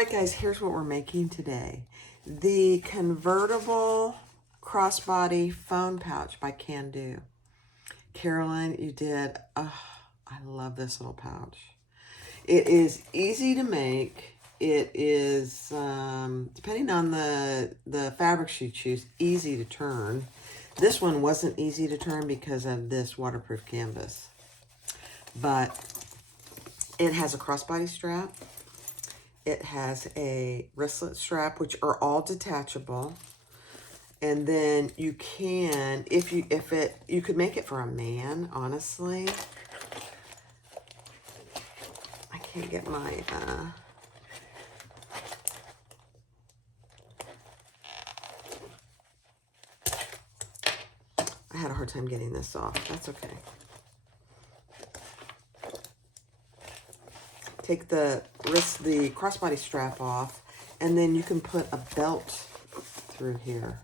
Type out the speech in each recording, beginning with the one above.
right, guys, here's what we're making today. The convertible crossbody phone pouch by Kandou. Carolyn, you did, oh, I love this little pouch. It is easy to make. It is, depending on the fabrics you choose, easy to turn. This one wasn't easy to turn because of this waterproof canvas. But it has a crossbody strap. It has a wristlet strap, which are all detachable. And then you can, you could make it for a man, honestly. I can't get my, I had a hard time getting this off. That's okay. Take the crossbody strap off, and then you can put a belt through here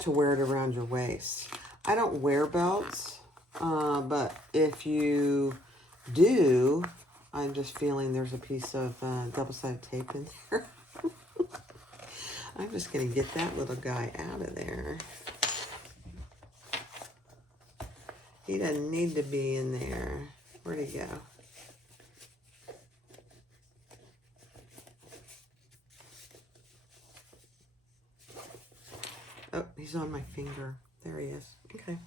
to wear it around your waist. I don't wear belts, but if you do, I'm just feeling there's a piece of double-sided tape in there. I'm just going to get that little guy out of there. He doesn't need to be in there. Where'd he go? Oh, he's on my finger. There he is. Okay.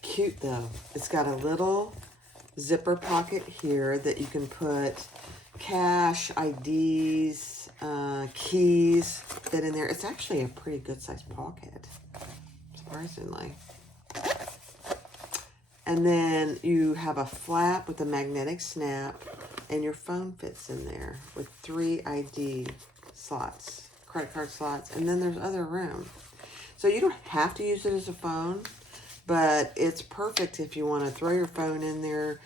Cute though. It's got a little zipper pocket here that you can put cash, IDs, keys fit in there. It's actually a pretty good sized pocket, surprisingly. And then you have a flap with a magnetic snap, and your phone fits in there with 3 ID slots, credit card slots, and then there's other room. So you don't have to use it as a phone, but it's perfect if you want to throw your phone in there,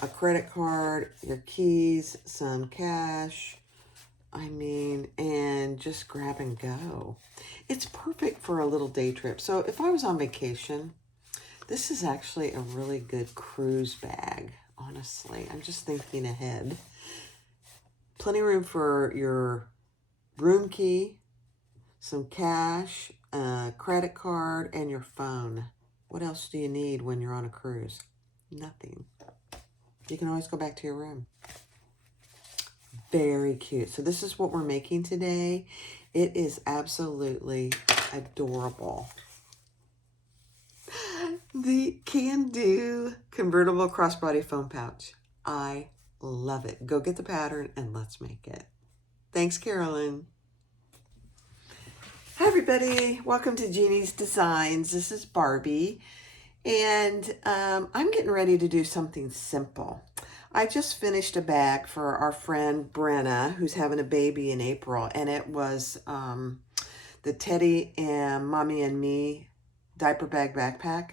a credit card, your keys, some cash, and just grab and go. It's perfect for a little day trip. So if I was on vacation, this is actually a really good cruise bag, honestly. I'm just thinking ahead. Plenty of room for your room key, some cash, a credit card, and your phone. What else do you need when you're on a cruise? Nothing. You can always go back to your room. Very cute. So this is what we're making today. It is absolutely adorable. The Kandou convertible crossbody phone pouch. I love it. Go get the pattern and let's make it. Thanks, Carolyn. Hi, everybody. Welcome to Jeannie's Designs. This is Barbie, and I'm getting ready to do something simple. I just finished a bag for our friend Brenna, who's having a baby in April, and it was the Teddy and Mommy and Me diaper bag backpack.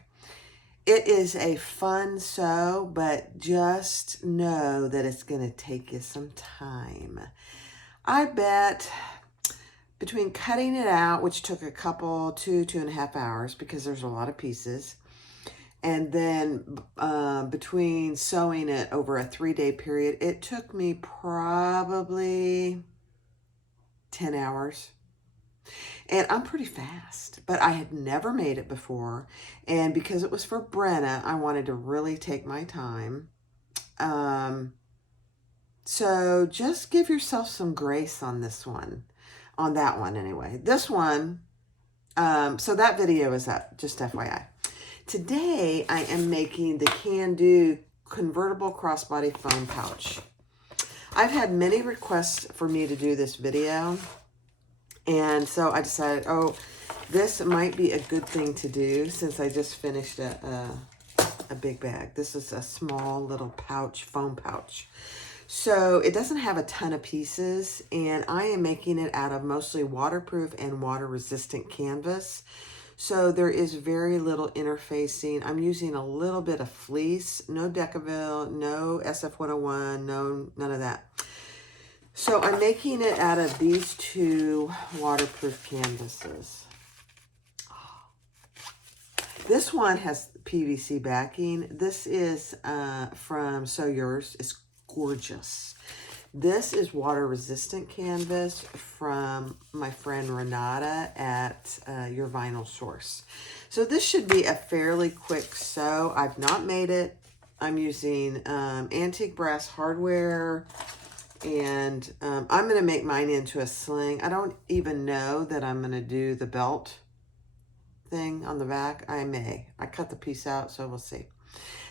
It is a fun sew, but just know that it's going to take you some time. I bet between cutting it out, which took a couple, 2.5 hours because there's a lot of pieces, and then between sewing it over a 3-day period, it took me probably 10 hours. And I'm pretty fast, but I had never made it before. And because it was for Brenna, I wanted to really take my time. So just give yourself some grace on this one, on that one anyway. This one, so that video is up, just FYI. Today, I am making the Kandou convertible crossbody phone pouch. I've had many requests for me to do this video. And so I decided, oh, this might be a good thing to do since I just finished a big bag. This is a small little pouch, phone pouch. So it doesn't have a ton of pieces, and I am making it out of mostly waterproof and water-resistant canvas. So there is very little interfacing. I'm using a little bit of fleece, no Decaville, no SF101, none of that. So I'm making it out of these 2 waterproof canvases. This one has PVC backing. This is from Sew Yours. It's gorgeous. This is water resistant canvas from my friend Renata at Your Vinyl Source. So this should be a fairly quick sew. I've not made it. I'm using antique brass hardware, and I'm going to make mine into a sling. I don't even know that I'm going to do the belt thing on the back. I may. I cut the piece out, so we'll see.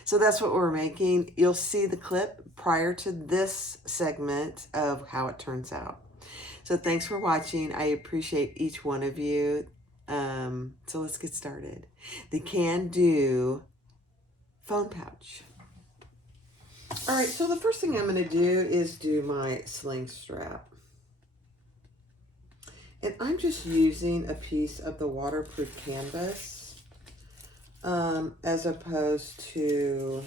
So that's what we're making. You'll see the clip prior to this segment of how it turns out. So thanks for watching. I appreciate each one of you. So let's get started. The Kandou phone pouch. All right, so the first thing I'm going to do is do my sling strap. And I'm just using a piece of the waterproof canvas as opposed to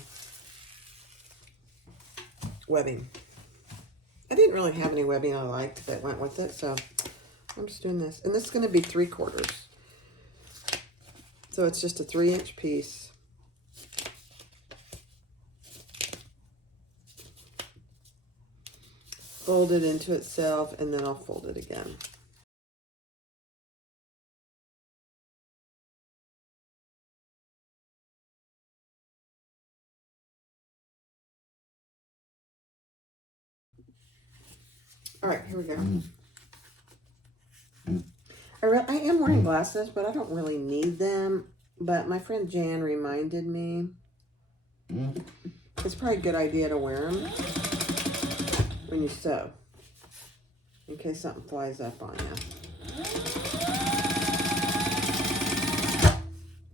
webbing. I didn't really have any webbing I liked that went with it, so I'm just doing this. And this is going to be 3/4. So it's just a 3-inch piece. Fold it into itself, and then I'll fold it again. All right, here we go. I am wearing glasses, but I don't really need them. But my friend Jan reminded me it's probably a good idea to wear them when you sew, in case something flies up on you.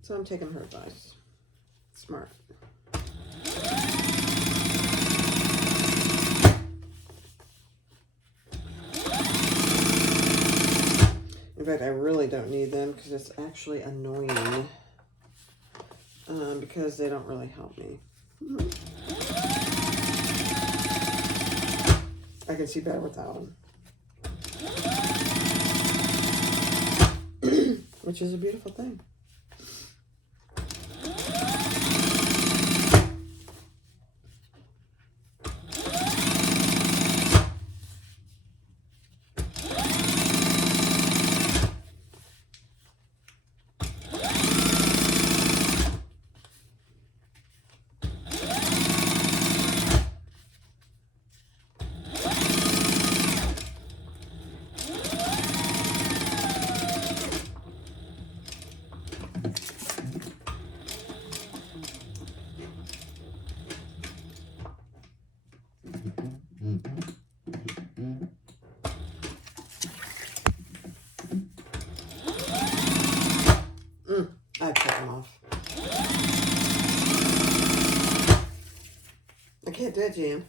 So I'm taking her advice. Smart. In fact, I really don't need them because it's actually annoying because they don't really help me. I can see better without them. Which is a beautiful thing. I took them off. I can't do it, Jan.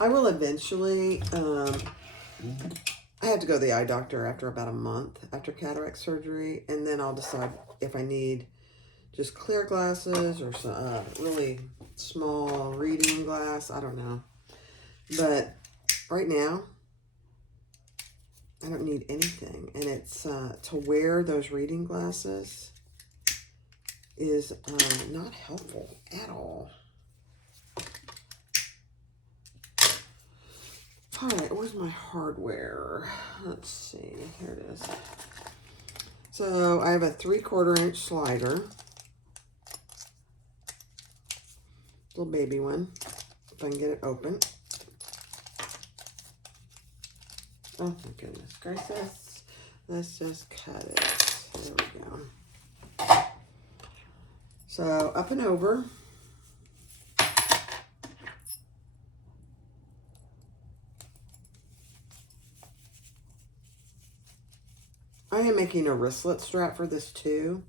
I will eventually, I have to go to the eye doctor after about a month after cataract surgery, and then I'll decide if I need just clear glasses or some really small reading glass. I don't know. But right now, I don't need anything. And it's to wear those reading glasses is not helpful at all. All right, where's my hardware? Let's see, here it is. So I have a 3/4 inch slider. Little baby one, if I can get it open. Oh my goodness gracious. Let's just cut it. There we go. So up and over. I am making a wristlet strap for this too.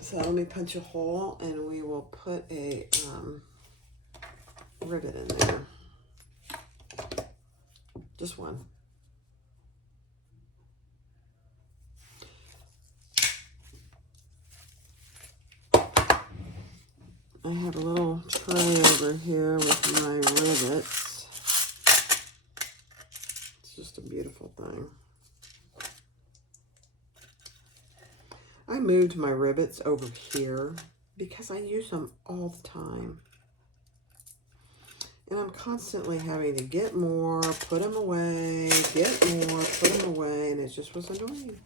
So let me punch a hole and we will put a rivet in there. Just one. I have a little tray over here with my rivets. It's just a beautiful thing. I moved my rivets over here because I use them all the time. And I'm constantly having to get more, put them away, get more, put them away, and it just was annoying.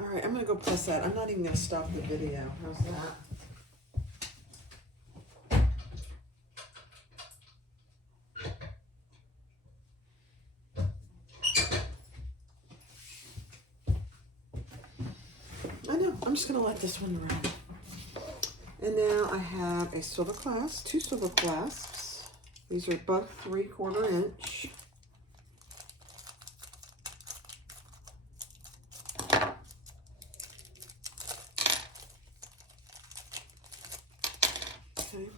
All right, I'm going to go press that. I'm not even going to stop the video. How's that? I know, I'm just going to let this one run. And now I have a silver clasp, 2 silver clasps. These are both 3/4 inch. Okay.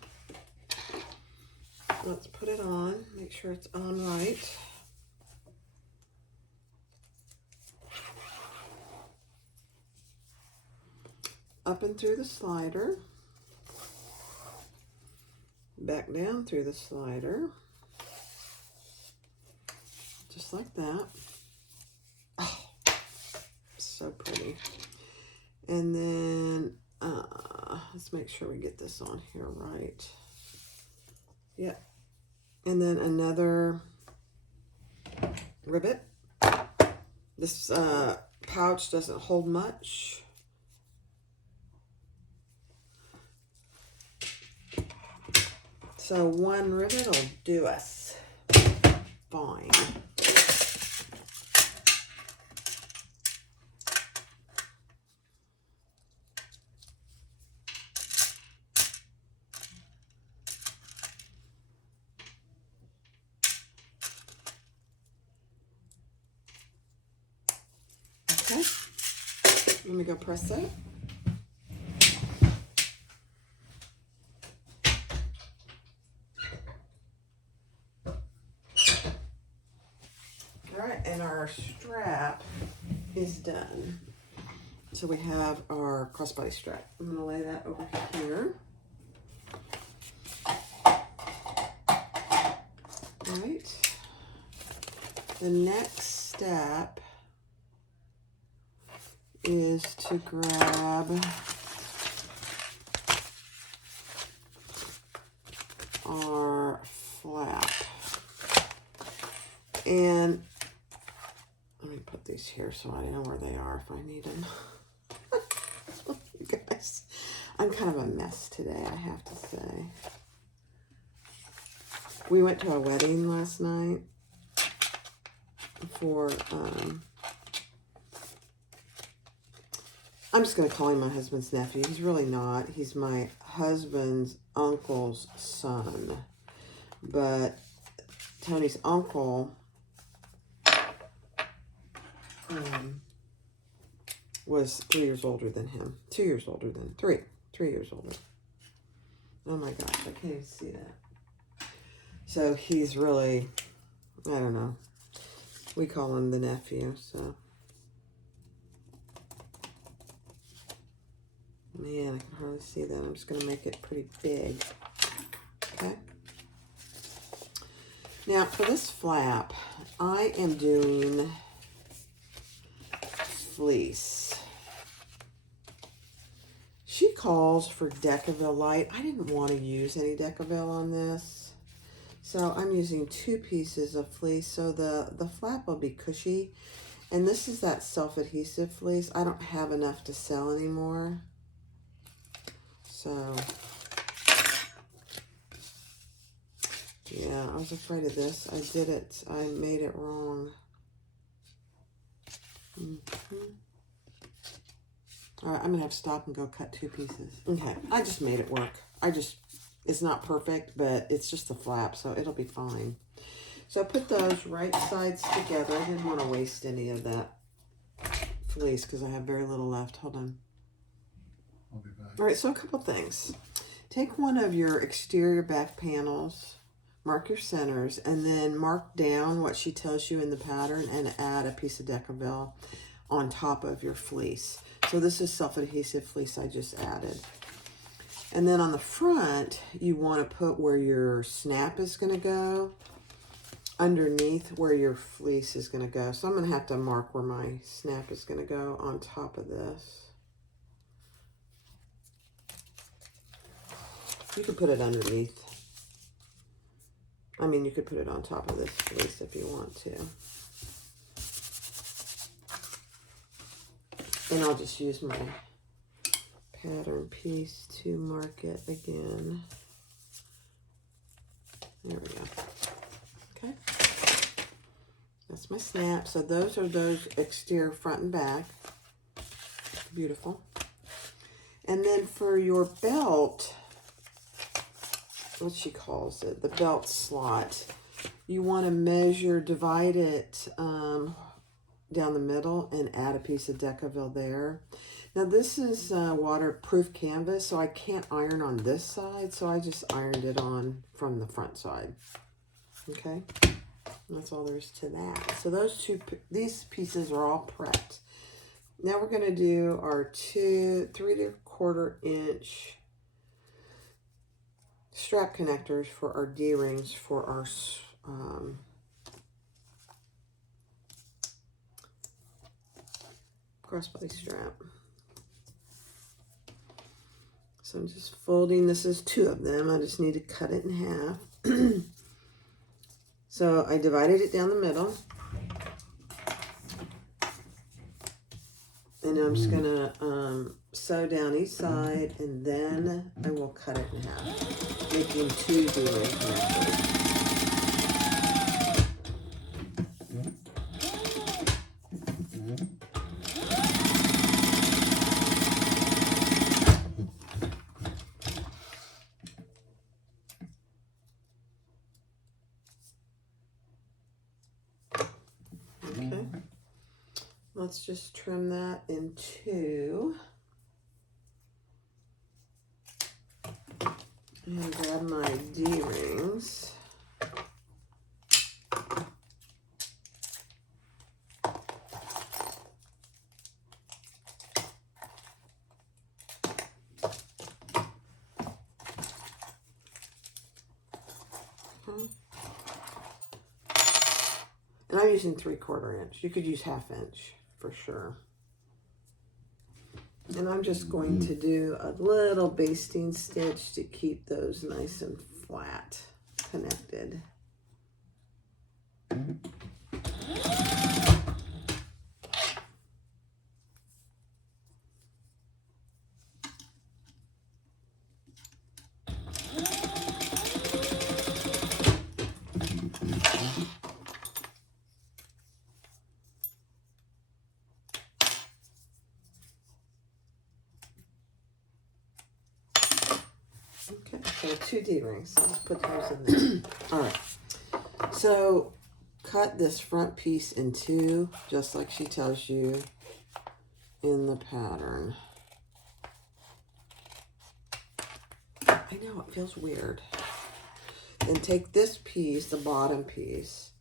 Let's put it on, make sure it's on right. Up and through the slider. Back down through the slider. Just like that. Oh, so pretty. And then, let's make sure we get this on here right. Yeah. And then another rivet. This pouch doesn't hold much. So one rivet will do us fine. Okay, let me go press that. All right, and our strap is done. So we have our crossbody strap. I'm gonna lay that over here. All right. The next step is to grab our flap. And let me put these here so I know where they are if I need them. You guys, I'm kind of a mess today, I have to say. We went to a wedding last night for, I'm just going to call him my husband's nephew. He's really not. He's my husband's uncle's son. But Tony's uncle was 3 years older than him. 2 years older than, 3 years older. Oh my gosh, I can't even see that. So he's really, I don't know. We call him the nephew, so. Man, I can hardly see that. I'm just going to make it pretty big. Okay. Now, for this flap, I am doing fleece. She calls for Decaville Light. I didn't want to use any Decaville on this. So I'm using 2 pieces of fleece. So the flap will be cushy. And this is that self-adhesive fleece. I don't have enough to sell anymore. So, yeah, I was afraid of this. I did it. I made it wrong. All right, I'm going to have to stop and go cut 2 pieces. Okay, I just made it work. It's not perfect, but it's just a flap, so it'll be fine. So I put those right sides together. I didn't want to waste any of that fleece because I have very little left. Hold on. I'll be back. All right, so a couple things. Take one of your exterior back panels, mark your centers, and then mark down what she tells you in the pattern and add a piece of Decaville on top of your fleece. So this is self-adhesive fleece I just added. And then on the front, you want to put where your snap is going to go, underneath where your fleece is going to go. So I'm going to have to mark where my snap is going to go on top of this. You could put it underneath. I mean, you could put it on top of this fleece if you want to. And I'll just use my pattern piece to mark it again. There we go. Okay. That's my snap. So those are those exterior front and back. Beautiful. And then for your belt, what she calls it, the belt slot, you want to measure, divide it down the middle and add a piece of Decaville there. Now this is waterproof canvas, so I can't iron on this side, so I just ironed it on from the front side. Okay, that's all there is to that. So these pieces are all prepped. Now we're going to do our 3¼ inch strap connectors for our D-rings for our crossbody strap. So I'm just folding, this is 2 of them. I just need to cut it in half. So I divided it down the middle. And I'm just gonna sew down each side, and then I will cut it in half, making 2 D-ring connectors. Okay, let's just trim that in 2. And grab my D-rings. And I'm using 3/4 inch. You could use 1/2 inch for sure. And I'm just going to do a little basting stitch to keep those nice and flat connected. Okay, so 2 D-rings. Let's put those in there. All right. So cut this front piece in 2, just like she tells you in the pattern. I know, it feels weird. Then take this piece, the bottom piece,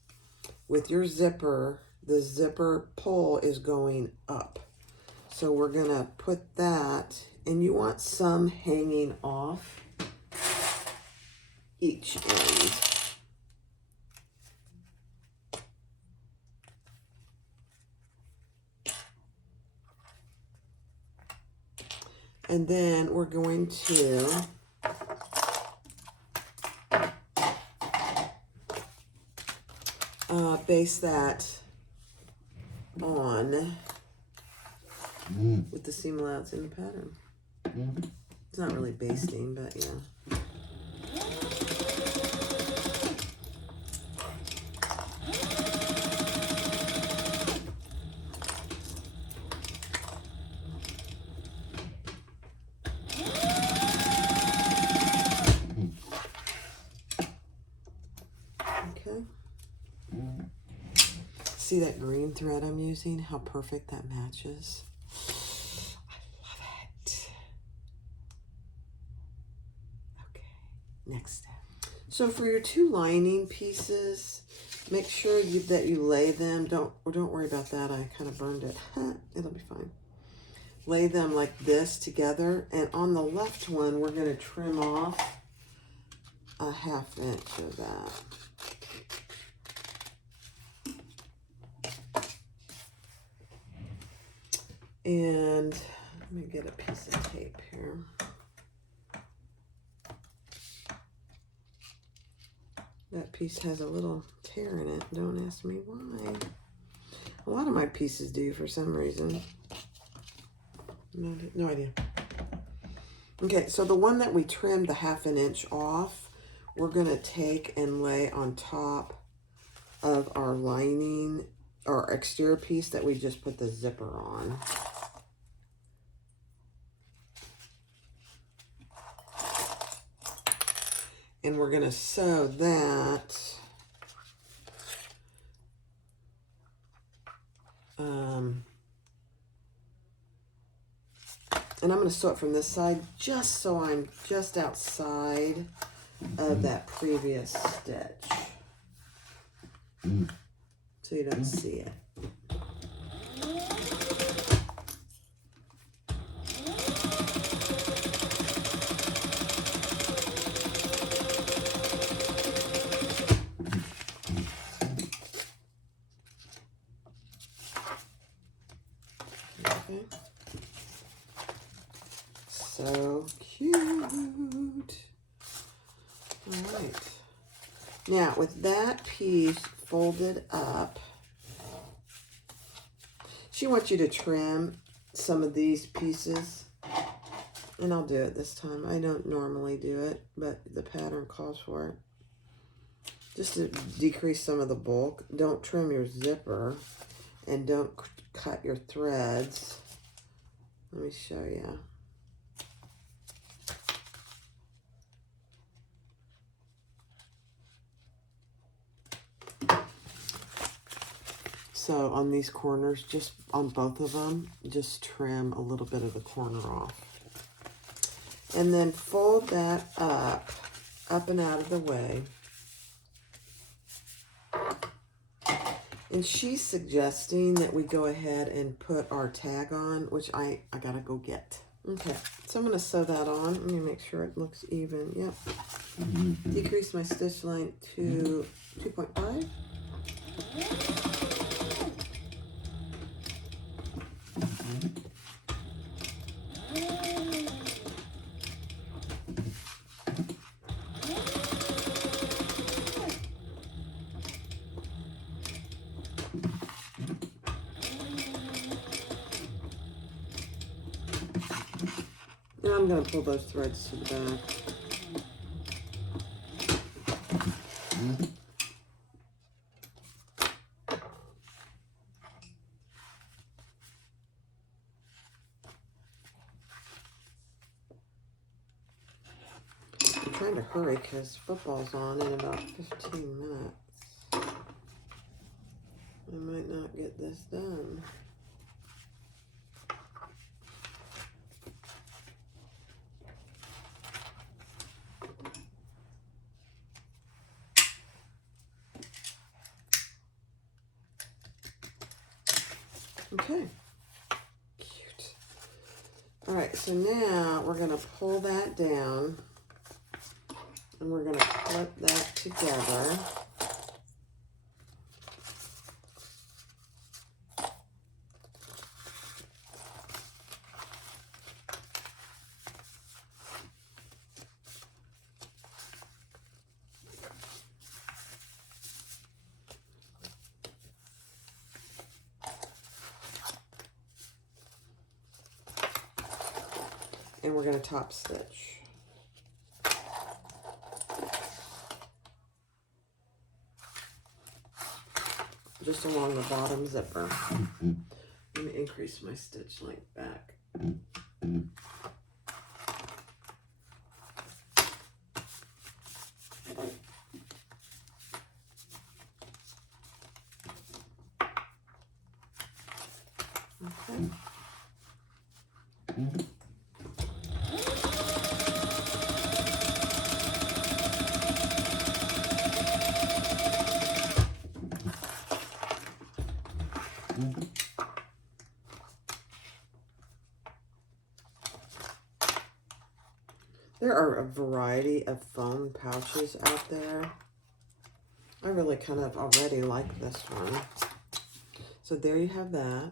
with your zipper. The zipper pull is going up. So we're gonna put that, and you want some hanging off each end. And then we're going to base that on with the seam allowance in the pattern. It's not really basting, but yeah. See that green thread I'm using? How perfect that matches. I love it. Okay, next step. So for your two lining pieces, make sure that you lay them. Don't worry about that. I kind of burned it. It'll be fine. Lay them like this together, and on the left one, we're going to trim off a 1/2 inch of that. And let me get a piece of tape here. That piece has a little tear in it. Don't ask me why. A lot of my pieces do for some reason. No idea. Okay, so the one that we trimmed the 1/2 inch off, we're going to take and lay on top of our lining, our exterior piece that we just put the zipper on. And we're going to sew that and I'm going to sew it from this side just so I'm just outside of that previous stitch. So you don't see it. Okay. So cute. All right. Now, with that piece folded up, she wants you to trim some of these pieces, and I'll do it this time. I don't normally do it, but the pattern calls for it. Just to decrease some of the bulk. Don't trim your zipper, and don't cut your threads. Let me show you. So on these corners, just on both of them, just trim a little bit of the corner off. And then fold that up and out of the way. And she's suggesting that we go ahead and put our tag on, which I gotta go get. Okay, so I'm gonna sew that on. Let me make sure it looks even. Yep. Decrease my stitch length to 2.5. Now I'm going to pull those threads to the back. I'm trying to hurry because football's on in about 15 minutes. I might not get this done. Okay, cute. All right, so now we're gonna pull that down and we're gonna clip that together. And we're going to top stitch. Just along the bottom zipper. Let me increase my stitch length back. Okay. There are a variety of phone pouches out there. I really kind of already like this one. So there you have that.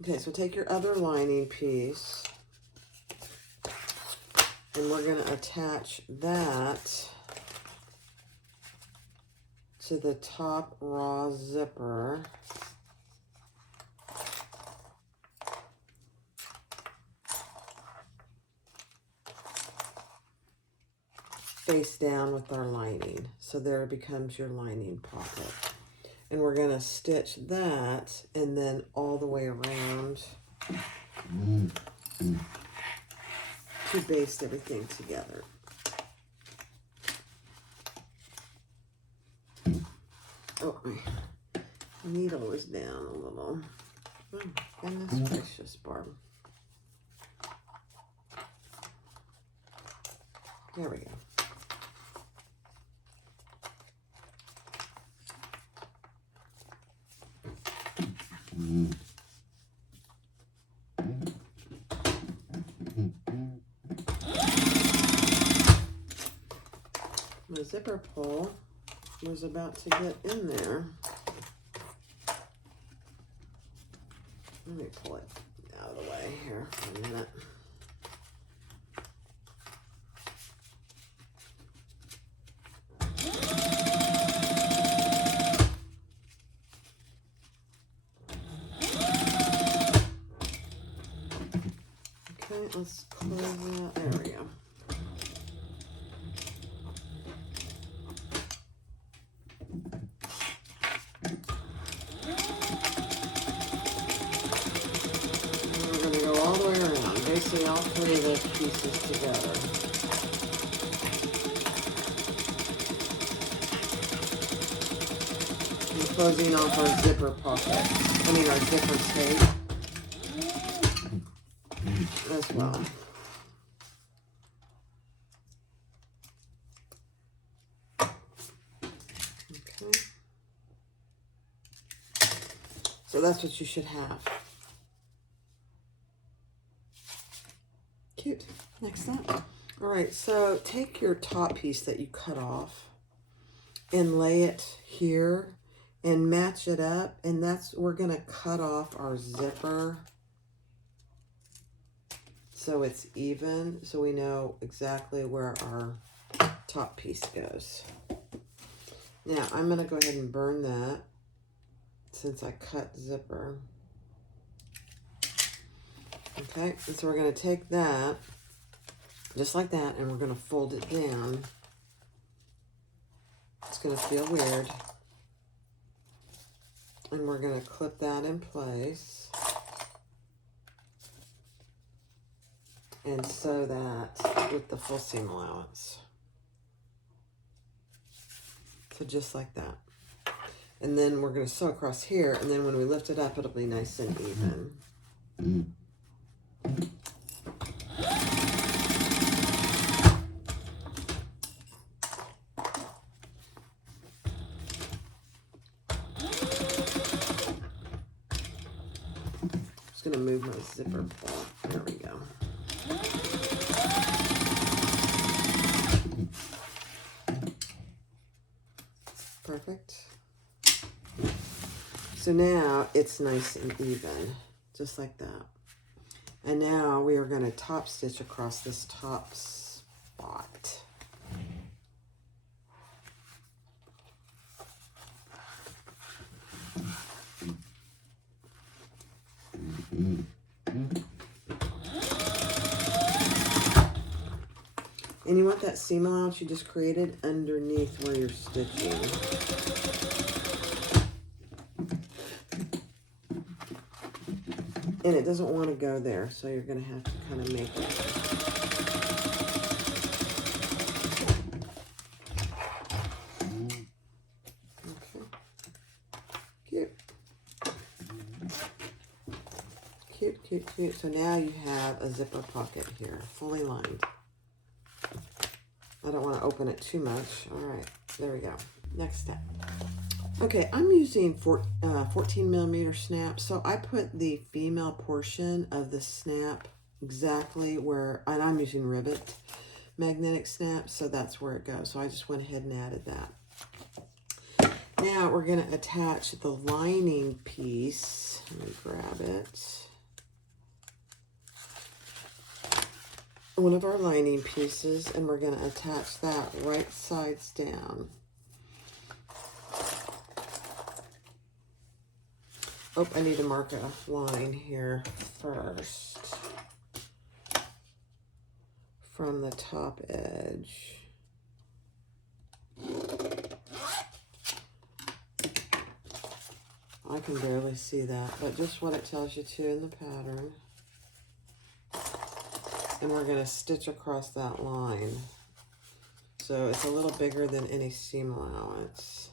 Okay, so take your other lining piece and we're going to attach that to the top raw zipper. Face down with our lining. So there becomes your lining pocket. And we're going to stitch that and then all the way around to baste everything together. Oh, my needle was down a little. Oh, goodness gracious, Barb. There we go. My zipper pull was about to get in there. Let me pull it out of the way here for a minute. Okay, let's close that. There we go. Basically all three of those pieces together. And closing off our zipper pocket. I mean our zipper tape as well. Okay. So that's what you should have. Cute. Next up. All right, so take your top piece that you cut off and lay it here and match it up, and we're going to cut off our zipper so it's even, so we know exactly where our top piece goes. Now I'm going to go ahead and burn that since I cut zipper. Okay, and so we're going to take that, just like that, and we're going to fold it down. It's going to feel weird. And we're going to clip that in place. And sew that with the full seam allowance. So just like that. And then we're going to sew across here, and then when we lift it up, it'll be nice and even. Just going to move my zipper pull. There we go. Perfect. So now it's nice and even, just like that. And now we are going to top stitch across this top spot. And you want that seam allowance you just created underneath where you're stitching. And it doesn't want to go there, so you're going to have to kind of make it. Okay. Cute. Cute, cute, cute. So now you have a zipper pocket here, fully lined. I don't want to open it too much. All right, there we go. Next step. Okay, I'm using 14 millimeter snap, so I put the female portion of the snap exactly where, and I'm using rivet magnetic snap, so that's where it goes. So I just went ahead and added that. Now we're going to attach the lining piece. Let me grab it. One of our lining pieces, and we're going to attach that right sides down. Oh, I need to mark a line here first from the top edge. I can barely see that, but just what it tells you to in the pattern. And we're going to stitch across that line. So it's a little bigger than any seam allowance.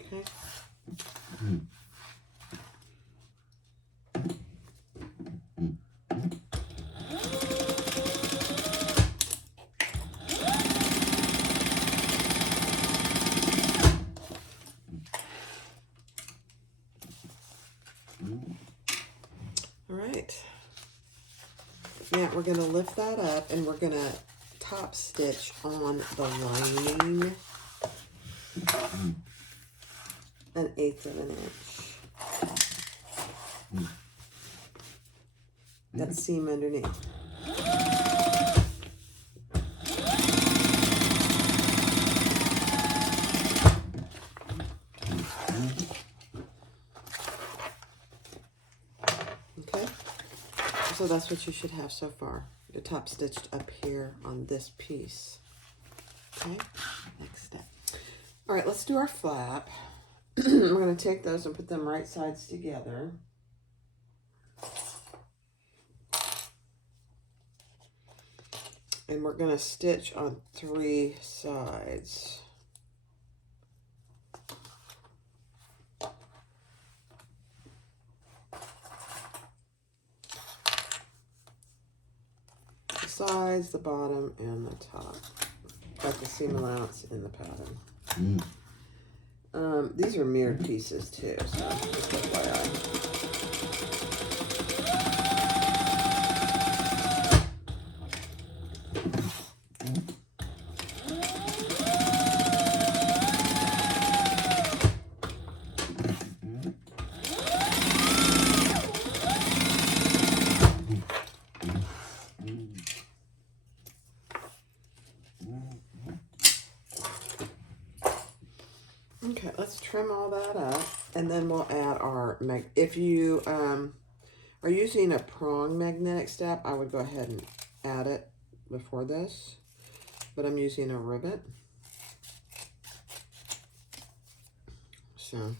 Okay. All right. Now we're going to lift that up and we're going to top stitch on the lining 1/8 of an inch. That seam underneath. Okay, so that's what you should have so far. Your top stitched up here on this piece. Okay, next step. All right, let's do our flap. We're going to take those and put them right sides together. And we're going to stitch on 3 sides. The sides, the bottom, and the top. Got the seam allowance in the pattern. These are mirrored pieces too, so just FYI. Okay, let's trim all that up, and then we'll add our, if you are using a prong magnetic step, I would go ahead and add it before this, but I'm using a rivet. So,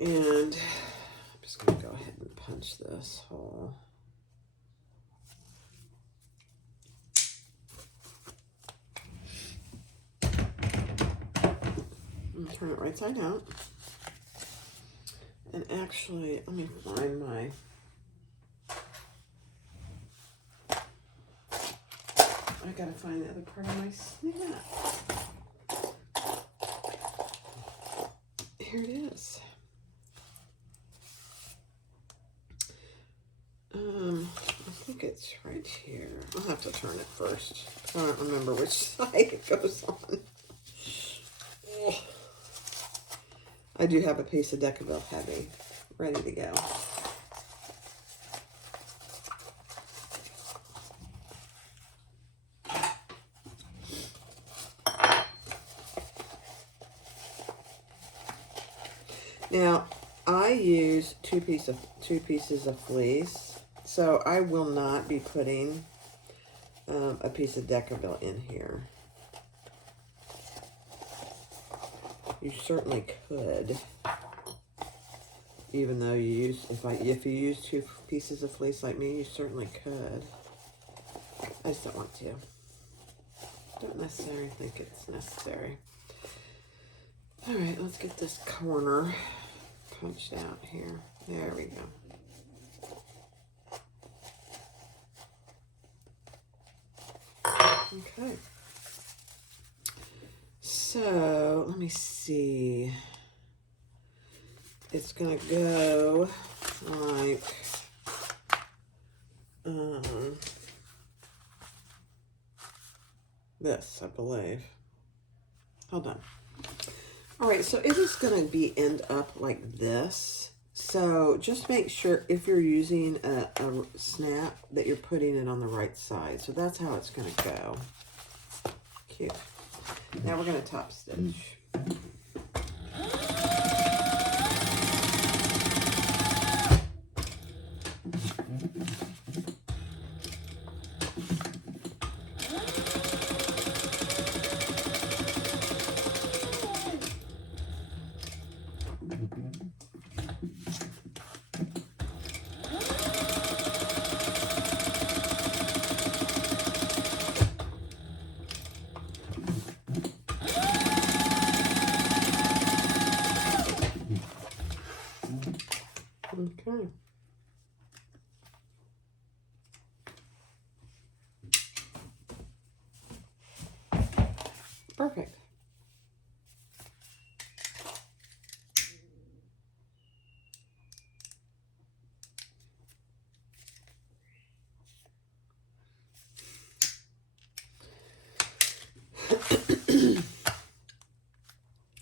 and I'm just going to go ahead and punch this hole. I'm turn it right side out. And actually, let me find my, I gotta find the other part of my snap. Here it is. I think it's right here. I'll have to turn it first. I don't remember which side it goes on. Oh. I do have a piece of Decaville Heavy ready to go. Now, I use two pieces of fleece, so I will not be putting a piece of Decaville in here. You certainly could, even though you use, if you use 2 pieces of fleece like me, you certainly could. I just don't want to. Don't necessarily think it's necessary. All right, let's get this corner punched out here. There we go. Okay. So let me see. It's gonna go like this, I believe. Hold on. All right, so it is gonna end up like this. So just make sure if you're using a snap that you're putting it on the right side. So that's how it's gonna go. Cute. Now we're gonna top stitch. Okay. Perfect.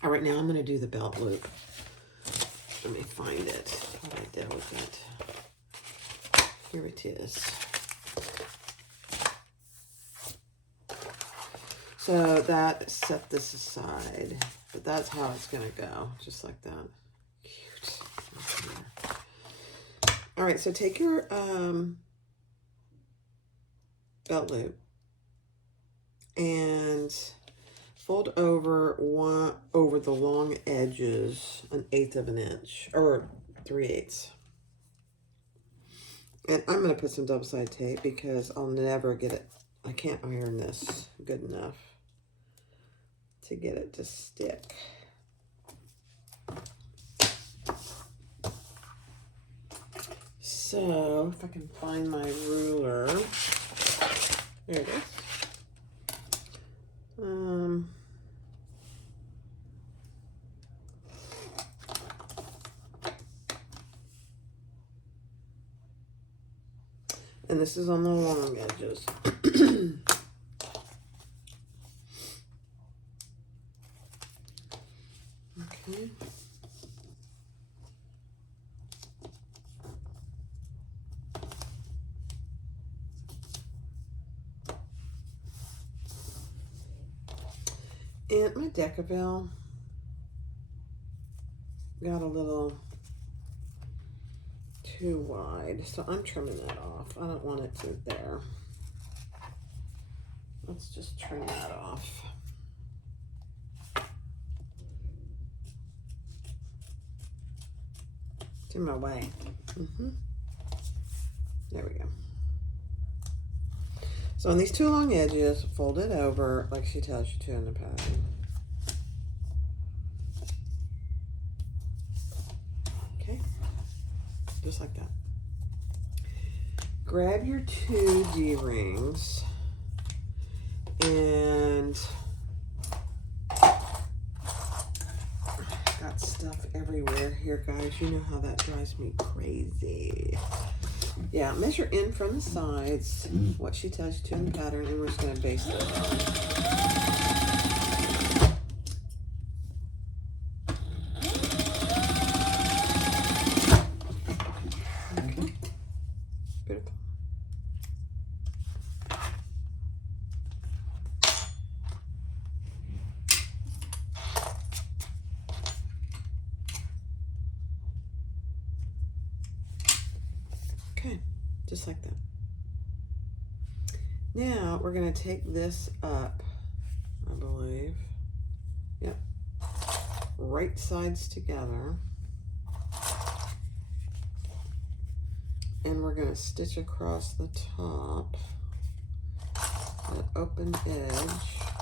All right, now I'm going to do the belt loop. Let me find it. What I did with it. Here it is. So that, set this aside. But that's how it's going to go. Just like that. Cute. All right, so take your belt loop and fold over the long edges 1/8 of an inch or 3/8. And I'm going to put some double sided tape because I'll never get it. I can't iron this good enough to get it to stick. So if I can find my ruler, there it is. And this is on the long edges. Okay. And my Decaville got a little too wide, so I'm trimming that off. I don't want it to there. Let's just trim that off. It's in my way. There we go. So on these two long edges, fold it over like she tells you to in the pattern. Okay, just like that. Grab your two D-rings and got stuff everywhere here, guys. You know how that drives me crazy. Yeah, measure in from the sides, what she tells you to in the pattern, and we're just going to baste it on. Okay, beautiful. Okay, just like that. Now we're going to take this up, I believe. Yep. Right sides together. And we're going to stitch across the top, that open edge.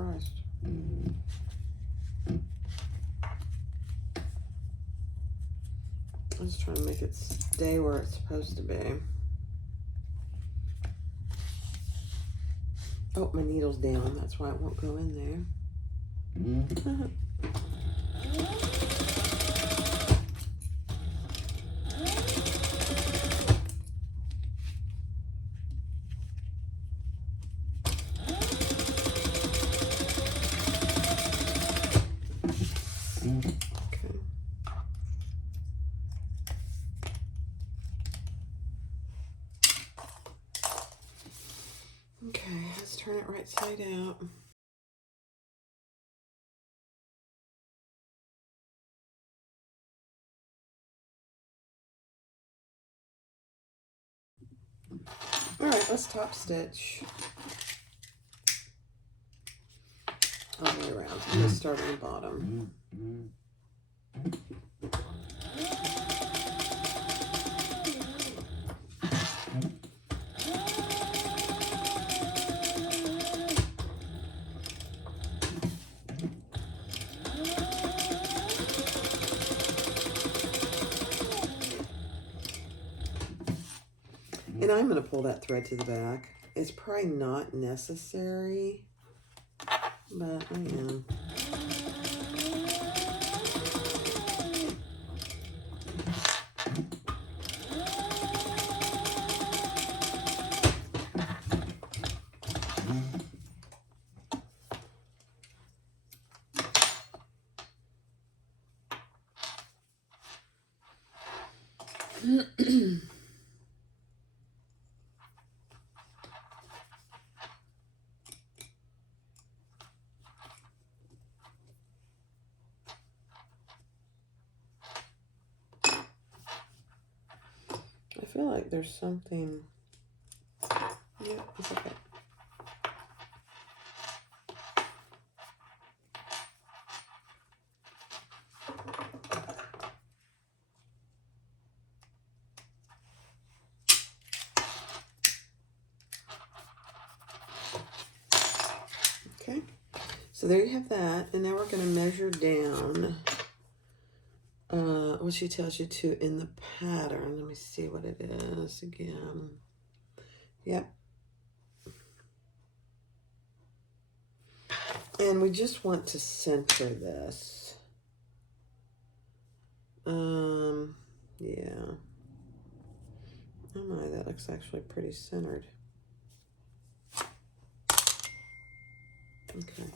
Christ. I'm just trying to make it stay where it's supposed to be. Oh, my needle's down. That's why it won't go in there. Okay, let's turn it right side out. All right, let's top stitch all the way around. So I'm going to start on the bottom. And I'm going to pull that thread to the back. It's probably not necessary, but I am. I feel like there's something. Yeah, it's okay. Okay, so there you have that, and now we're going to measure down what she tells you to in the pattern. Let me see what it is again. Yep. And we just want to center this. Yeah. Oh my, that looks actually pretty centered. Okay.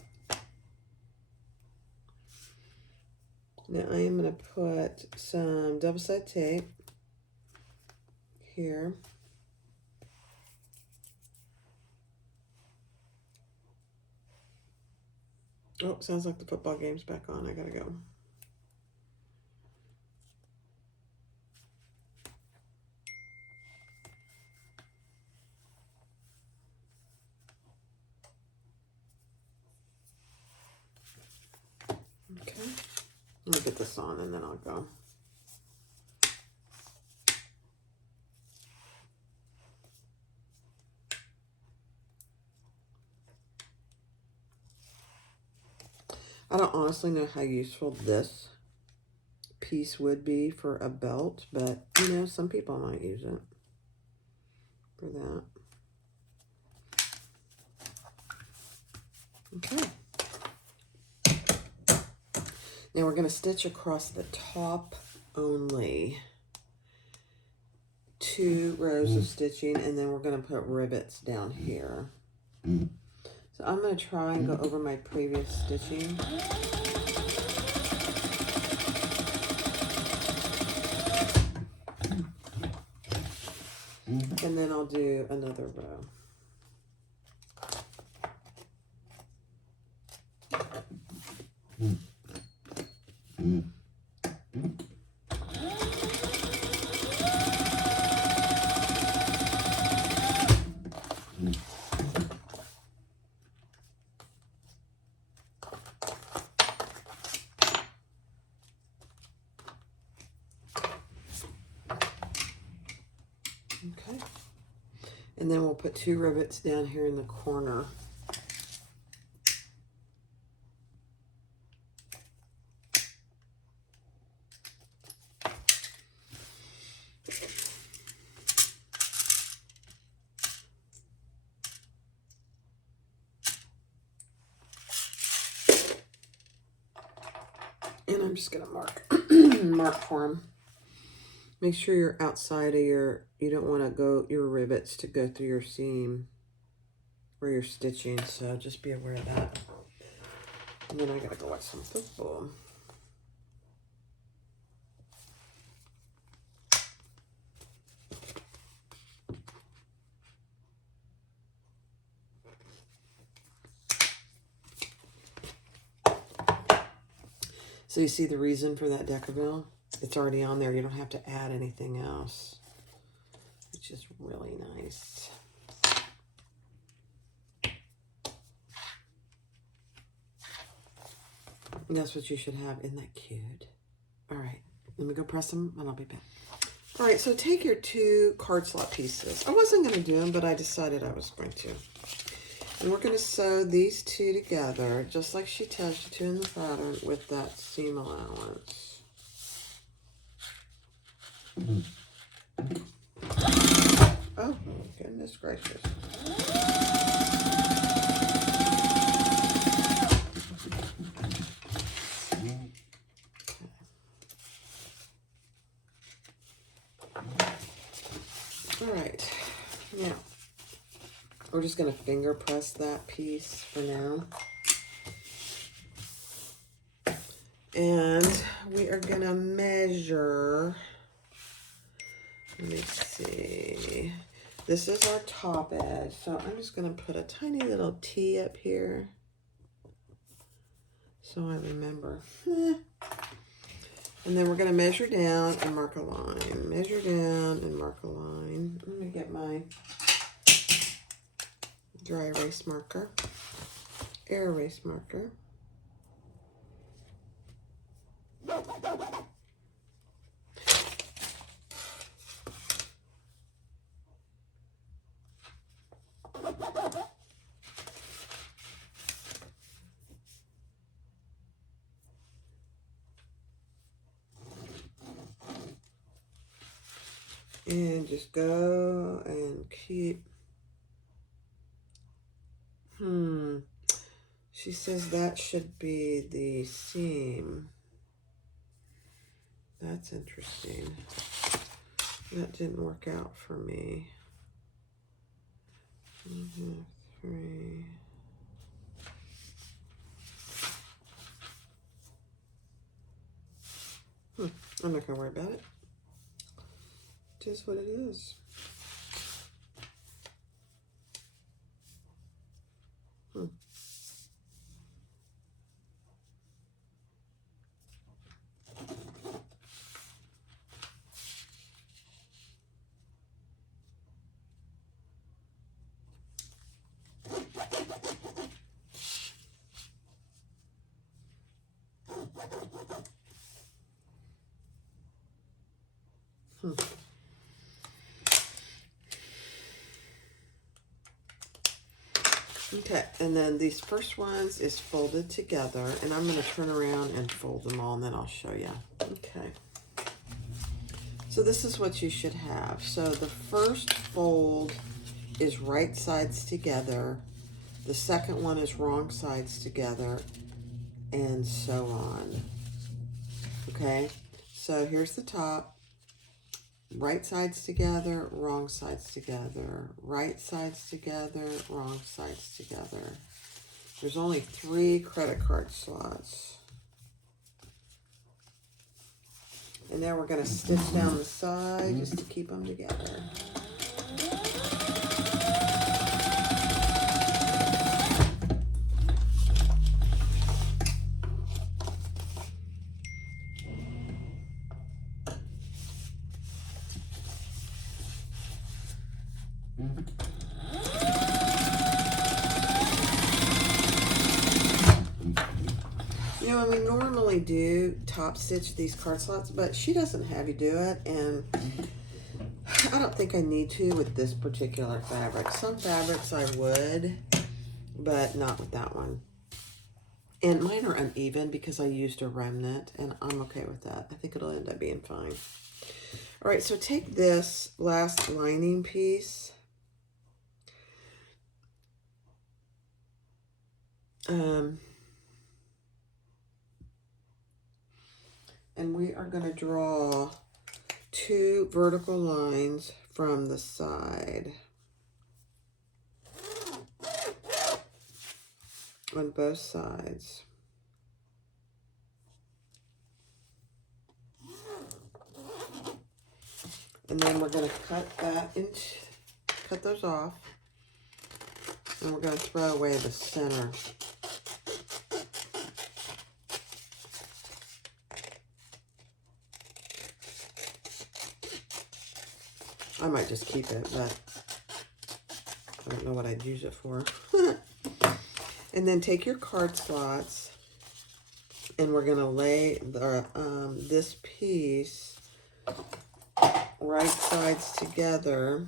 Now I am going to put some double-sided tape here. Oh, sounds like the football game's back on. I gotta go. Okay. Let me get this on and then I'll go. I don't honestly know how useful this piece would be for a belt, but you know, some people might use it for that. Okay. Now we're going to stitch across the top only. 2 rows of stitching, and then we're going to put rivets down here. So I'm going to try and go over my previous stitching. And then I'll do another row. Okay. And then we'll put 2 rivets down here in the corner. And I'm just gonna mark mark for them. Make sure you're outside of you don't want to go your rivets to go through your seam where you're stitching, so just be aware of that. And then I gotta go watch some football. So you see the reason for that Decaville? It's already on there. You don't have to add anything else, which is really nice. And that's what you should have. Isn't that cute? All right, let me go press them and I'll be back. All right, so take your 2 card slot pieces. I wasn't going to do them, but I decided I was going to. And we're going to sew these 2 together, just like she tells you to in the pattern, with that seam allowance. Oh, goodness gracious. All right, now we're just going to finger press that piece for now. And we are going to measure, let me see, this is our top edge, so I'm just going to put a tiny little T up here so I remember. And then we're going to measure down and mark a line. Measure down and mark a line. Let me get my dry erase marker, air erase marker. And just go and keep, she says that should be the seam. That's interesting. That didn't work out for me. 3. I'm not gonna worry about it. It is what it is. Okay, and then these first ones is folded together, and I'm going to turn around and fold them all, and then I'll show you. Okay, so this is what you should have. So the first fold is right sides together, the second one is wrong sides together, and so on. Okay, so here's the top. Right sides together, wrong sides together, right sides together, wrong sides together. There's only 3 credit card slots. And now we're going to stitch down the side just to keep them together. You know, we normally do top stitch these card slots, but she doesn't have you do it, and I don't think I need to with this particular fabric. Some fabrics I would, but not with that one. And mine are uneven because I used a remnant, and I'm okay with that. I think it'll end up being fine. All right, so take this last lining piece. And we are going to draw 2 vertical lines from the side on both sides. And then we're going to cut those off, and we're going to throw away the center. I might just keep it, but I don't know what I'd use it for. And then take your card slots, and we're going to lay this piece right sides together.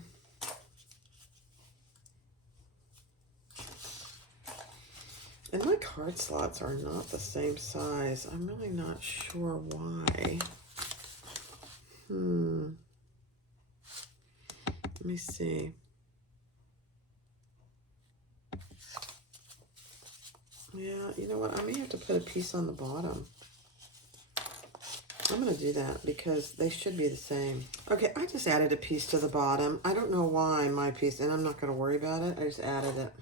And my card slots are not the same size. I'm really not sure why. Let me see. Yeah, you know what? I may have to put a piece on the bottom. I'm going to do that because they should be the same. Okay, I just added a piece to the bottom. I don't know why my piece, and I'm not going to worry about it. I just added it.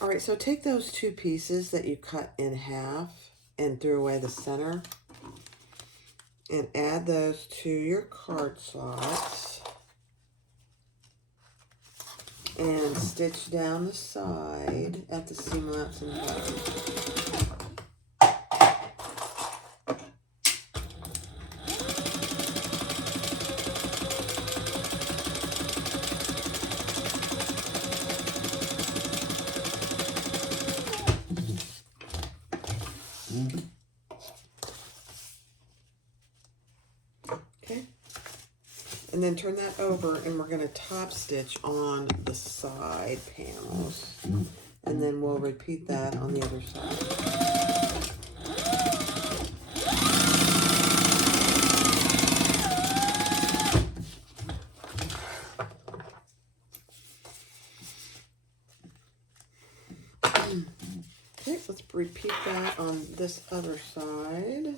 All right, so take those 2 pieces that you cut in half and threw away the center, and add those to your card slots, and stitch down the side at the seam allowance and bottom. Okay, and then turn that over, and we're going to top stitch on the side panels, and then we'll repeat that on the other side. Okay, let's repeat that on this other side.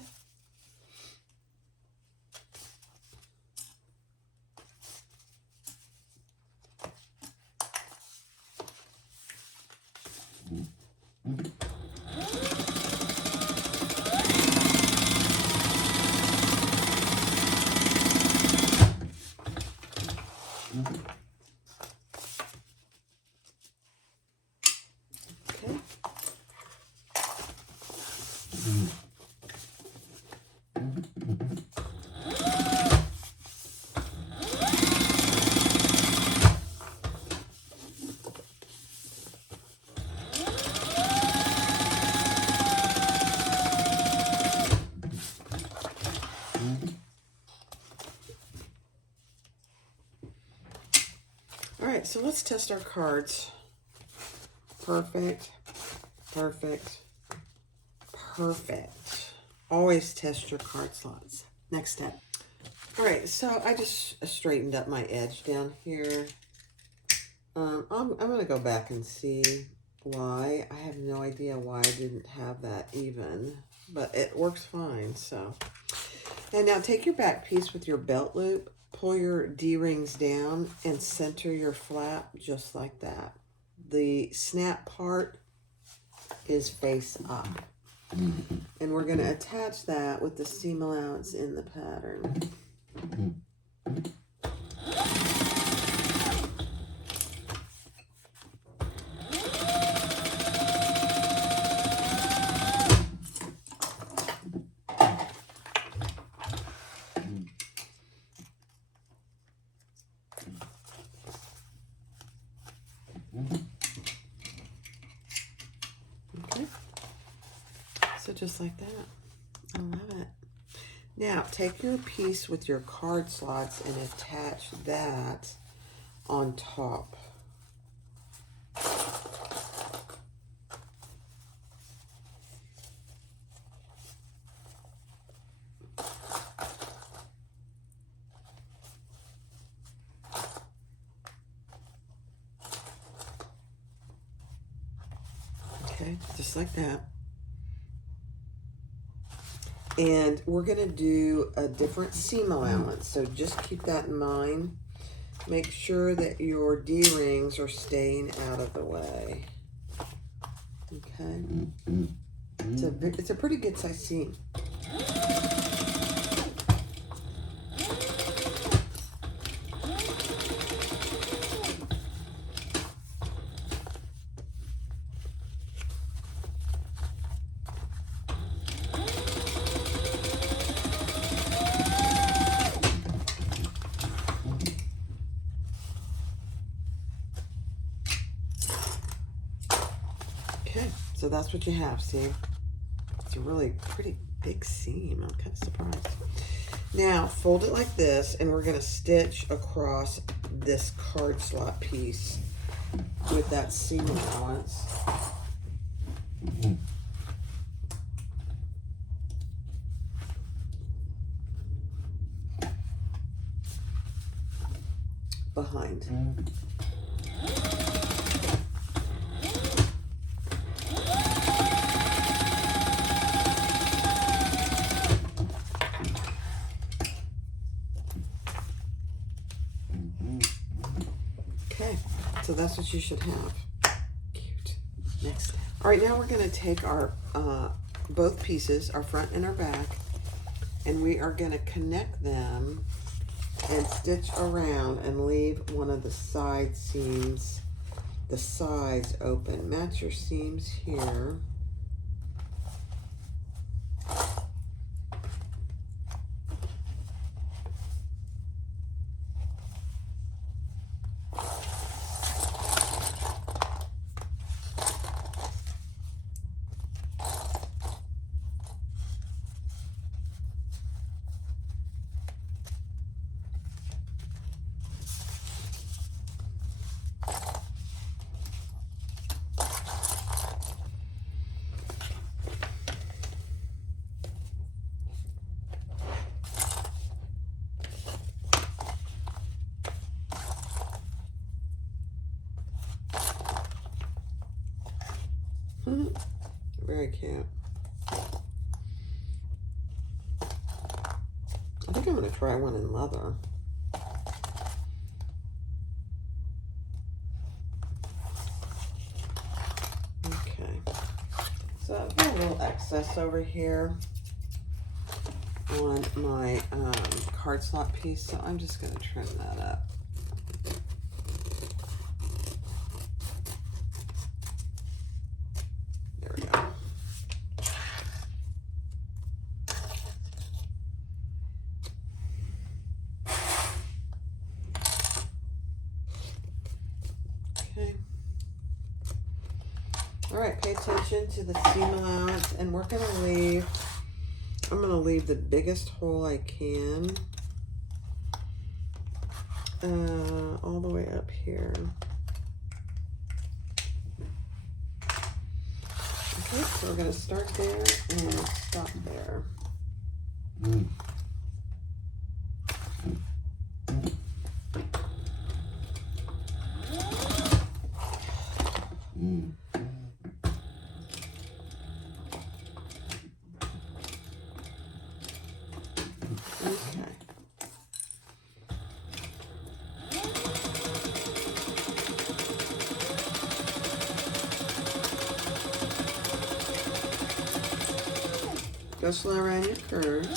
Okay. All right, so let's test our cards. Perfect, perfect, perfect. Always test your card slots. Next step. All right, so I just straightened up my edge down here. I'm going to go back and see why. I have no idea why I didn't have that even, but it works fine. So, and now take your back piece with your belt loop, pull your D-rings down, and center your flap just like that. The snap part is face up. And we're going to attach that with the seam allowance in the pattern. Okay, so just like that. I love it. Now take your piece with your card slots and attach that on top. Okay, just like that. And we're going to do a different seam allowance, so just keep that in mind. Make sure that your D-rings are staying out of the way. Okay. It's a pretty good size seam. Okay, so that's what you have, see? It's a really pretty big seam. I'm kind of surprised. Now, fold it like this, and we're going to stitch across this card slot piece with that seam allowance. Behind. Okay, so that's what you should have. Cute. Next. All right, now we're going to take our both pieces, our front and our back, and we are going to connect them and stitch around and leave one of the side seams, the sides open. Match your seams here. Very cute. I think I'm going to try one in leather. Okay. So I've got a little excess over here on my card slot piece, so I'm just going to trim that up. There we go. Okay. All right, pay attention to the seam allowance, and we're going to leave, I'm going to leave the biggest hole I can all the way up here. Okay, so we're going to start there and stop there. Okay. Go slow around your curve.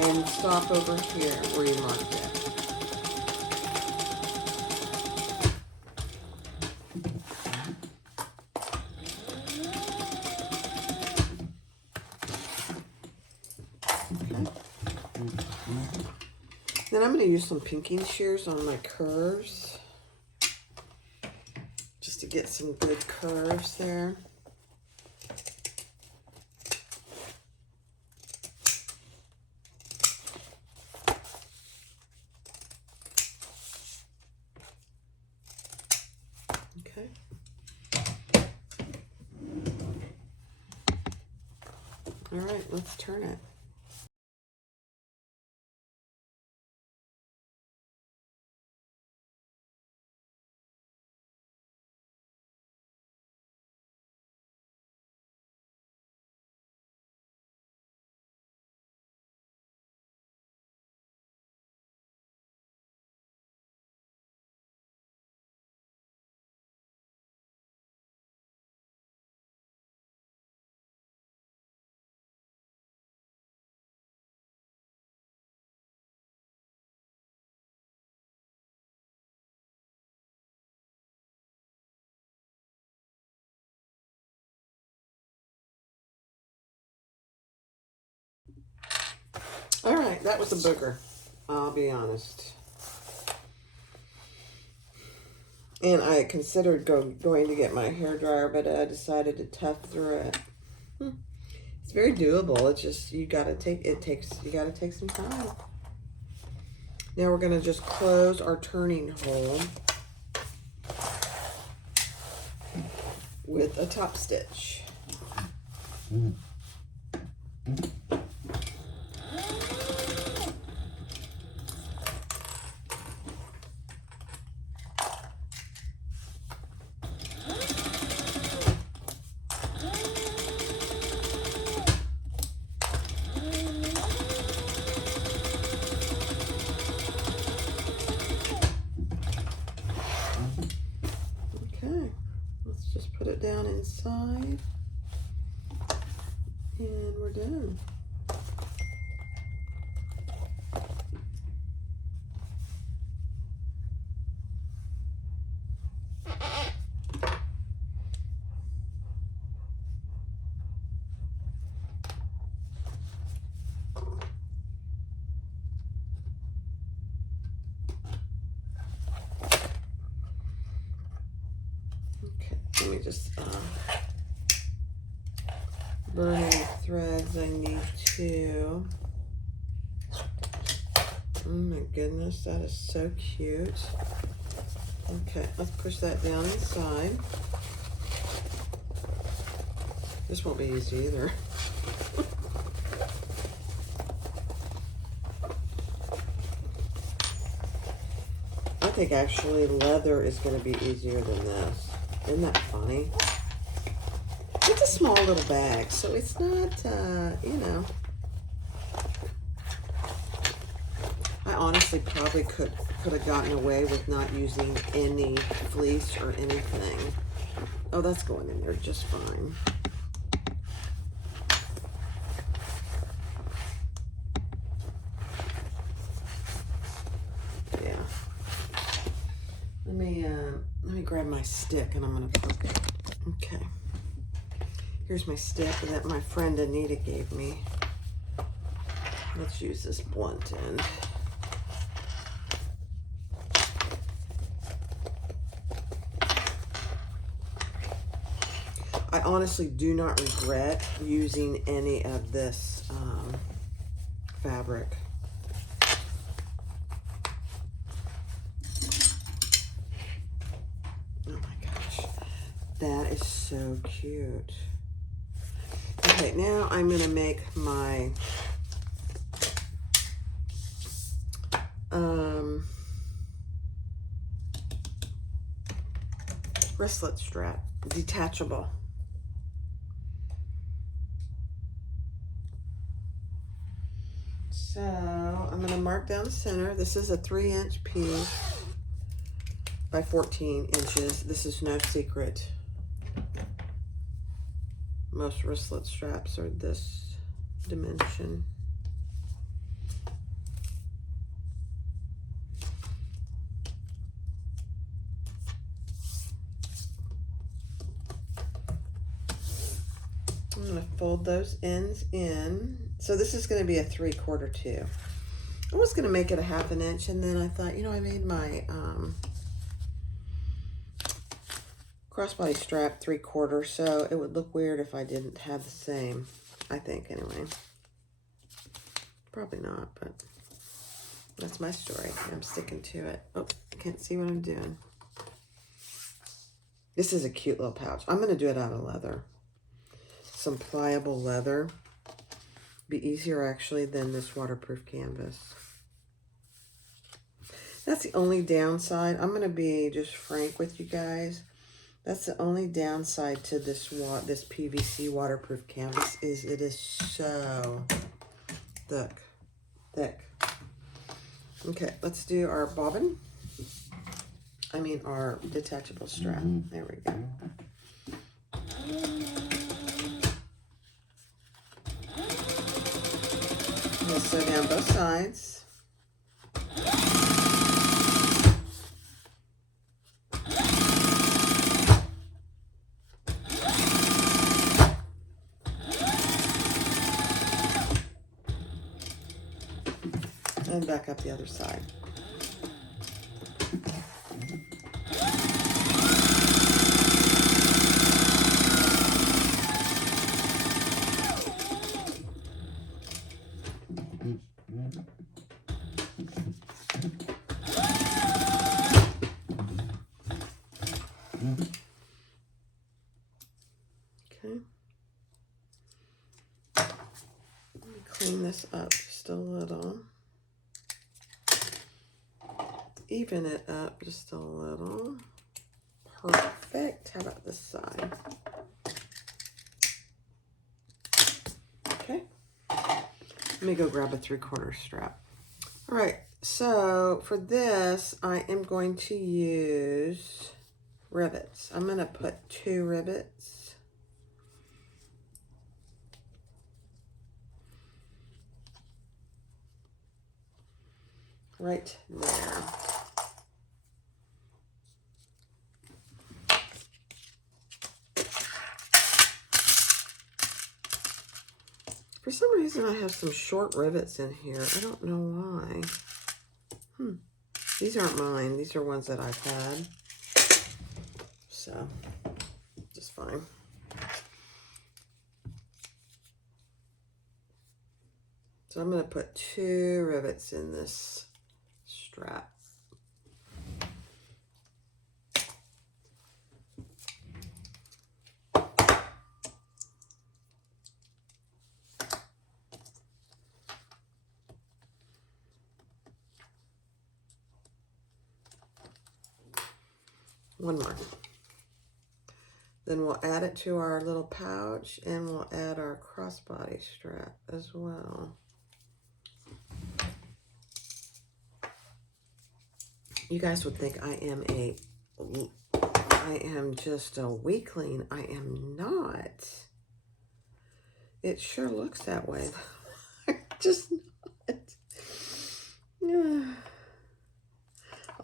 And stop over here where you marked it. Okay. Then I'm going to use some pinking shears on my curves. to get some good curves there. Okay. All right, let's turn it. All right, that was a booger, I'll be honest. And I considered going to get my hair dryer, but I decided to tough through it. It's very doable. It's just you gotta take some time. Now we're gonna just close our turning hole with a top stitch. Okay, let's just put it down inside and we're done. Let me just burn any threads I need to. Oh my goodness, that is so cute. Okay, let's push that down inside. This won't be easy either. I think actually leather is going to be easier than this. Isn't that funny? It's a small little bag, so it's not, you know. I honestly probably could have gotten away with not using any fleece or anything. Oh, that's going in there just fine. Yeah. Let me grab my stick and I'm gonna poke it. Okay. Here's my stick that my friend Anita gave me. Let's use this blunt end. I honestly do not regret using any of this fabric. Oh my gosh, that is so cute. Okay, now I'm gonna make my wristlet strap, detachable. So I'm going to mark down the center. This is a 3-inch piece by 14 inches. This is no secret. Most wristlet straps are this dimension. I'm going to fold those ends in. So this is going to be a 3/4 too. I was going to make it a 1/2 inch, and then I thought, you know, I made my crossbody strap 3/4, so it would look weird if I didn't have the same, I think, anyway. Probably not, but that's my story. I'm sticking to it. Oh, I can't see what I'm doing. This is a cute little pouch. I'm going to do it out of leather. Some pliable leather. Be easier, actually, than this waterproof canvas. That's the only downside. I'm going to be just frank with you guys. That's the only downside to this PVC waterproof canvas is it is so thick. Okay, let's do our bobbin. I mean our detachable strap. There we go. We'll sew down both sides. And back up the other side. Okay. Let me clean this up just a little. Even it up just a little. Perfect. How about this side? Okay. Let me go grab a 3/4 strap. All right. So for this, I am going to use rivets. I'm going to put 2 rivets. Right there. For some reason, I have some short rivets in here. I don't know why. These aren't mine. These are ones that I've had. So, just fine. So I'm going to put 2 rivets in this strap. One more. Then we'll add it to our little pouch and we'll add our crossbody strap as well. You guys would think I am just a weakling. I am not. It sure looks that way. Just not. Yeah.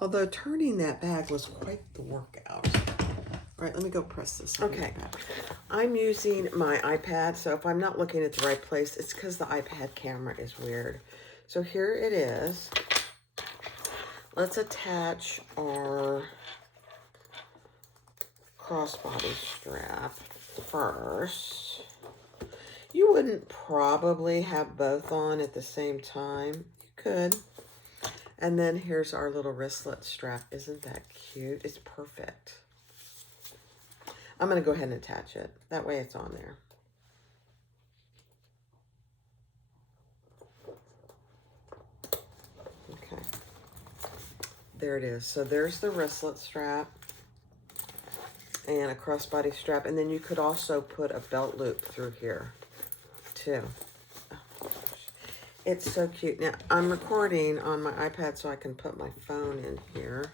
Although turning that bag was quite the workout. All right, let me go press this. Okay, I'm using my iPad, so if I'm not looking at the right place, it's because the iPad camera is weird. So here it is. Let's attach our crossbody strap first. You wouldn't probably have both on at the same time. You could. And then here's our little wristlet strap. Isn't that cute? It's perfect. I'm going to go ahead and attach it. That way it's on there. Okay. There it is. So there's the wristlet strap and a crossbody strap. And then you could also put a belt loop through here too. Oh, it's so cute. Now, I'm recording on my iPad so I can put my phone in here.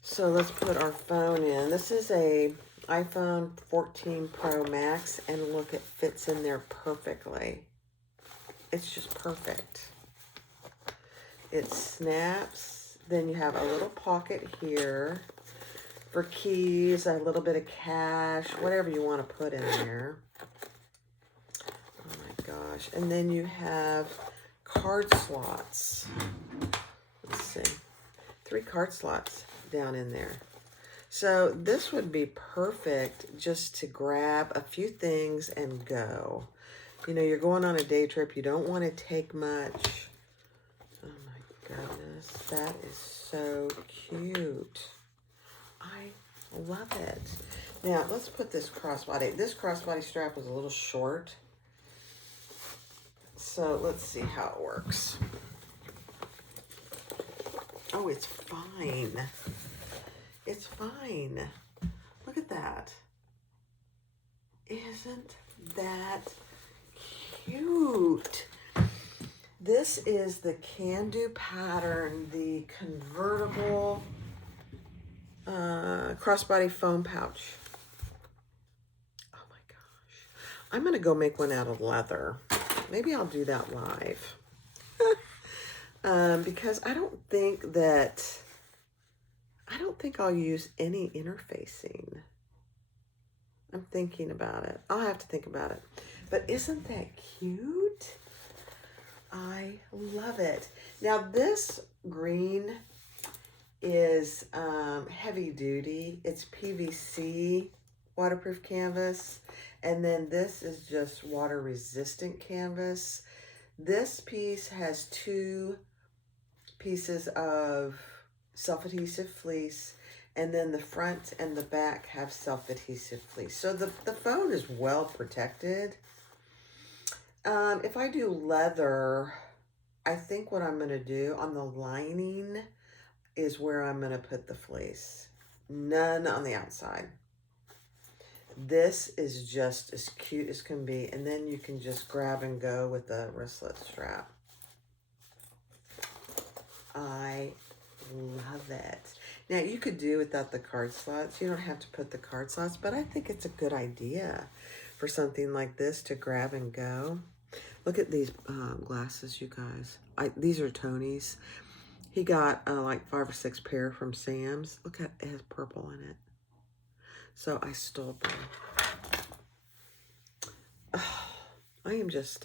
So let's put our phone in. This is a iPhone 14 Pro Max, and look, it fits in there perfectly. It's just perfect. It snaps. Then you have a little pocket here for keys, a little bit of cash, whatever you want to put in there. Oh my gosh. And then you have card slots. Let's see. 3 card slots down in there. So this would be perfect just to grab a few things and go. You know, you're going on a day trip. You don't want to take much. Oh my goodness, that is so cute. I love it. Now, let's put this crossbody. This crossbody strap was a little short. So let's see how it works. Oh, it's fine. It's fine. Look at that. Isn't that cute? This is the Kandou pattern, the convertible crossbody foam pouch. Oh my gosh. I'm going to go make one out of leather. Maybe I'll do that live. Because I don't think I'll use any interfacing. I'm thinking about it. I'll have to think about it. But isn't that cute? I love it. Now this green is heavy duty. It's PVC waterproof canvas. And then this is just water resistant canvas. This piece has 2 pieces of self-adhesive fleece, and then the front and the back have self-adhesive fleece. So the phone is well protected. If I do leather, I think what I'm going to do on the lining is where I'm going to put the fleece. None on the outside. This is just as cute as can be, and then you can just grab and go with the wristlet strap. I love it. Now, you could do without the card slots. You don't have to put the card slots, but I think it's a good idea for something like this to grab and go. Look at these glasses, you guys. These are Tony's. He got like 5 or 6 pair from Sam's. Look at it, has purple in it. So I stole them. Oh, I am just,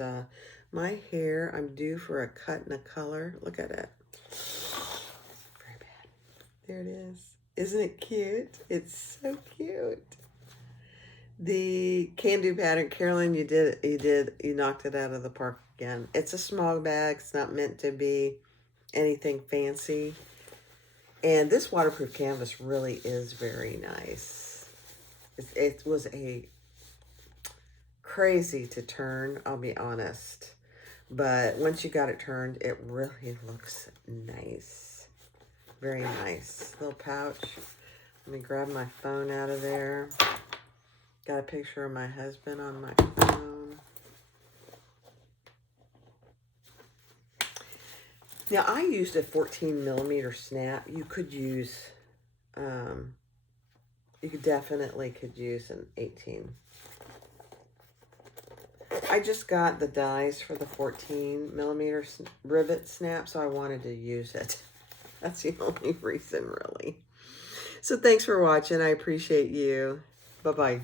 my hair, I'm due for a cut and a color. Look at it. Very bad. There it is. Isn't it cute? It's so cute. The Kandou pattern, Carolyn, you knocked it out of the park again. It's a small bag. It's not meant to be anything fancy. And this waterproof canvas really is very nice. It was a crazy to turn, I'll be honest. But once you got it turned, it really looks nice. Very nice. Little pouch. Let me grab my phone out of there. Got a picture of my husband on my phone. Now, I used a 14mm snap. You could use, definitely could use an 18. I just got the dies for the 14mm rivet snap, so I wanted to use it. That's the only reason, really. So thanks for watching. I appreciate you. Bye-bye.